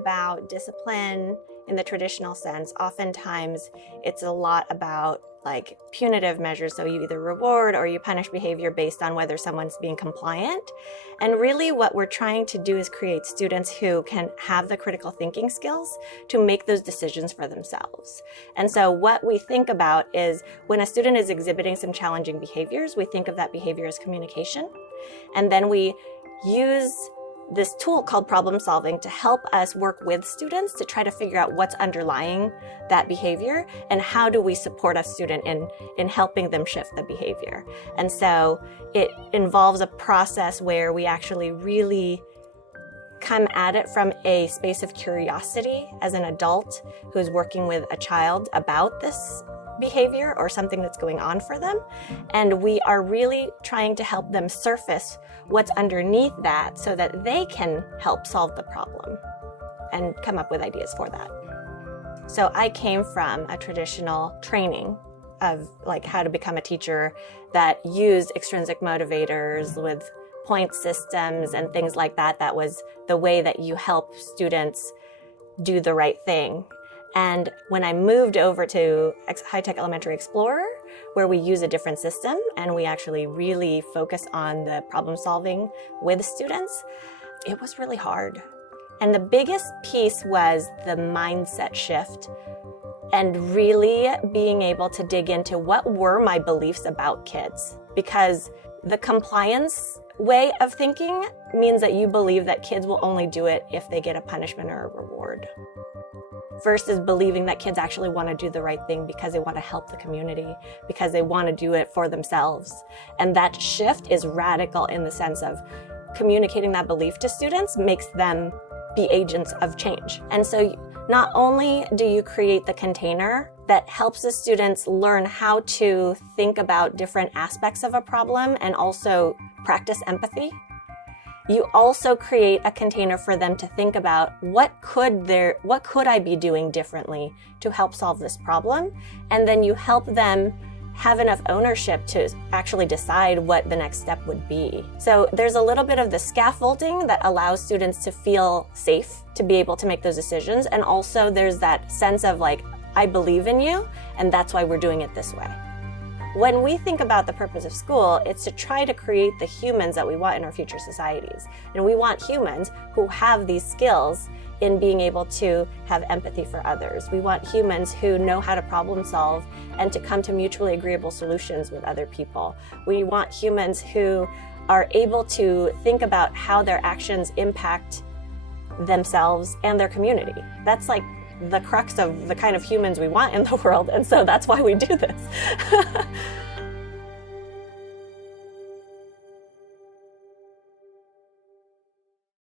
about discipline in the traditional sense, oftentimes it's a lot about like punitive measures. So you either reward or you punish behavior based on whether someone's being compliant. And really what we're trying to do is create students who can have the critical thinking skills to make those decisions for themselves. And so what we think about is when a student is exhibiting some challenging behaviors, we think of that behavior as communication. And then we use this tool called problem solving to help us work with students to try to figure out what's underlying that behavior and how do we support a student in helping them shift the behavior. And so it involves a process where we actually really come at it from a space of curiosity as an adult who's working with a child about this behavior or something that's going on for them. And we are really trying to help them surface what's underneath that so that they can help solve the problem and come up with ideas for that. So I came from a traditional training of like how to become a teacher that used extrinsic motivators with point systems and things like that. That was the way that you help students do the right thing. And when I moved over to High Tech Elementary Explorer, where we use a different system and we actually really focus on the problem solving with students, it was really hard. And the biggest piece was the mindset shift and really being able to dig into what were my beliefs about kids. Because the compliance way of thinking means that you believe that kids will only do it if they get a punishment or a reward, versus believing that kids actually want to do the right thing because they want to help the community, because they want to do it for themselves. And that shift is radical in the sense of communicating that belief to students makes them be agents of change. And so not only do you create the container that helps the students learn how to think about different aspects of a problem and also practice empathy, you also create a container for them to think about what could I be doing differently to help solve this problem? And then you help them have enough ownership to actually decide what the next step would be. So there's a little bit of the scaffolding that allows students to feel safe to be able to make those decisions. And also there's that sense of like, I believe in you, and that's why we're doing it this way. When we think about the purpose of school, it's to try to create the humans that we want in our future societies. And we want humans who have these skills in being able to have empathy for others. We want humans who know how to problem solve and to come to mutually agreeable solutions with other people. We want humans who are able to think about how their actions impact themselves and their community. That's like the crux of the kind of humans we want in the world, and so that's why we do this.